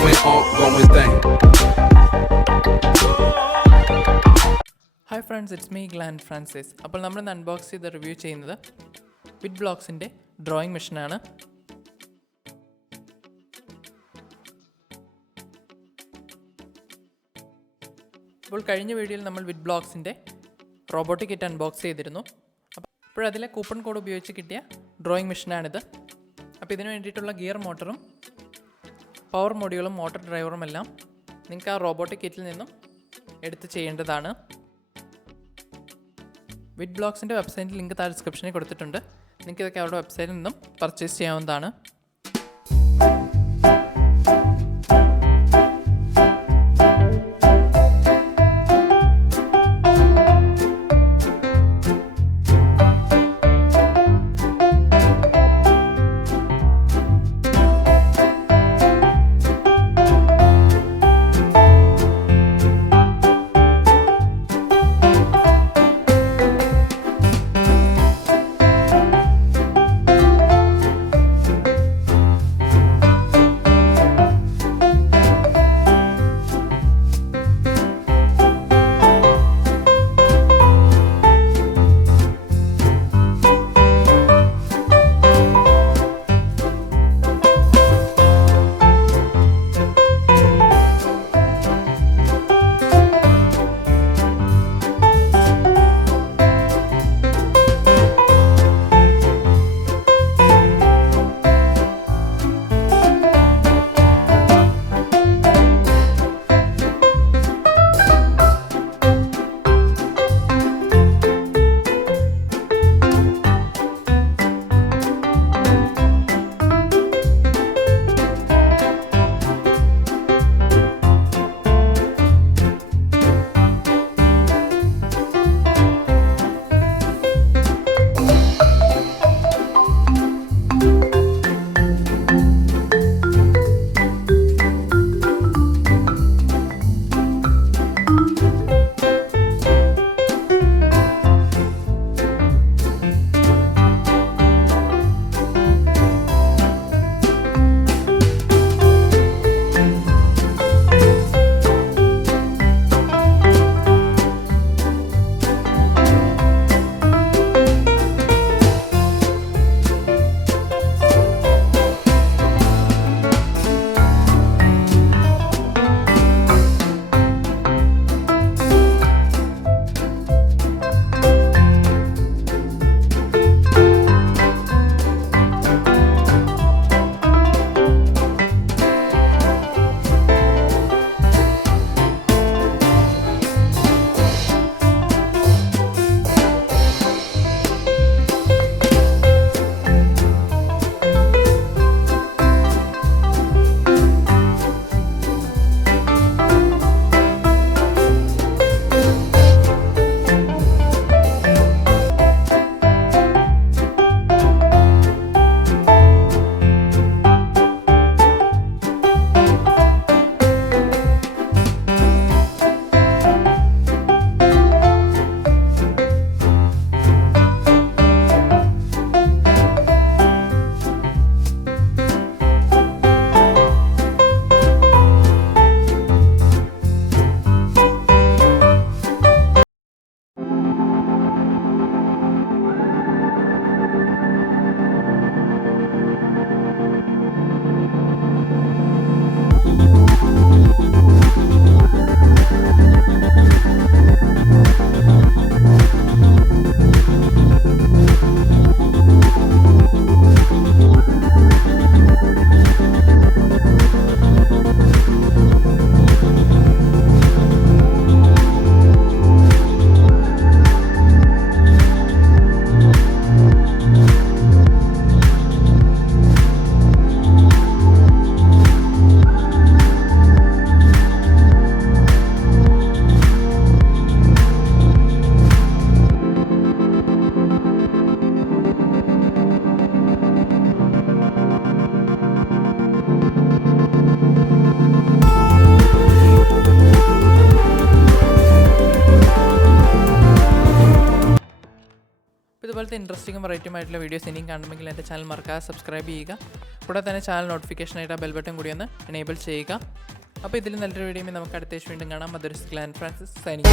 ongoing thing. Hi friends, it's me Glenn Francis. അപ്പോൾ നമ്മൾ ഇന്ന് അൺബോക്സ് ചെയ്ത് റിവ്യൂ ചെയ്യുന്നത് WitBloxന്റെ ഡ്രോയിങ് മെഷീനാണ്. അപ്പോൾ കഴിഞ്ഞ വീഡിയോയിൽ നമ്മൾ WitBloxന്റെ റോബോട്ടിക് കിറ്റ് അൺബോക്സ് ചെയ്തിരുന്നു. അപ്പോൾ അതിലെ കൂപ്പൺ കോഡ് ഉപയോഗിച്ച് കിട്ടിയ ഡ്രോയിങ് മെഷീനാണിത്. അപ്പോൾ ഇതിന് വേണ്ടിയിട്ടുള്ള ഗിയർ മോട്ടറും പവർ മൊഡ്യൂളും മോട്ടർ ഡ്രൈവറും എല്ലാം നിങ്ങൾക്ക് ആ റോബോട്ടിക് കിറ്റിൽ നിന്നും എടുത്ത് ചെയ്യേണ്ടതാണ്. WitBloxന്റെ വെബ്സൈറ്റിൽ ലിങ്ക് താഴെ ഡിസ്ക്രിപ്ഷനിൽ കൊടുത്തിട്ടുണ്ട്. നിങ്ങൾക്ക് ഇതൊക്കെ അവരുടെ വെബ്സൈറ്റിൽ നിന്നും പർച്ചേസ് ചെയ്യാവുന്നതാണ്. ഇതുപോലത്തെ ഇൻട്രസ്റ്റിംഗും വെറൈറ്റിയുമായിട്ടുള്ള വീഡിയോസ് ഇനിയും കാണുമെങ്കിൽ എൻ്റെ ചാനൽ മറക്കാതെ സബ്സ്ക്രൈബ് ചെയ്യുക. കൂടെ തന്നെ ചാനൽ നോട്ടിഫിക്കേഷനായിട്ട് ആ ബെൽ ബട്ടൺ കൂടി ഒന്ന് എനേബിൾ ചെയ്യുക. അപ്പോൾ ഇതിൽ നല്ലൊരു വീഡിയോയിൽ നമുക്ക് അടുത്ത വീണ്ടും കാണാം. അതൊരു ഗ്ലെൻ ഫ്രാൻസിസ് സൈനിങ്.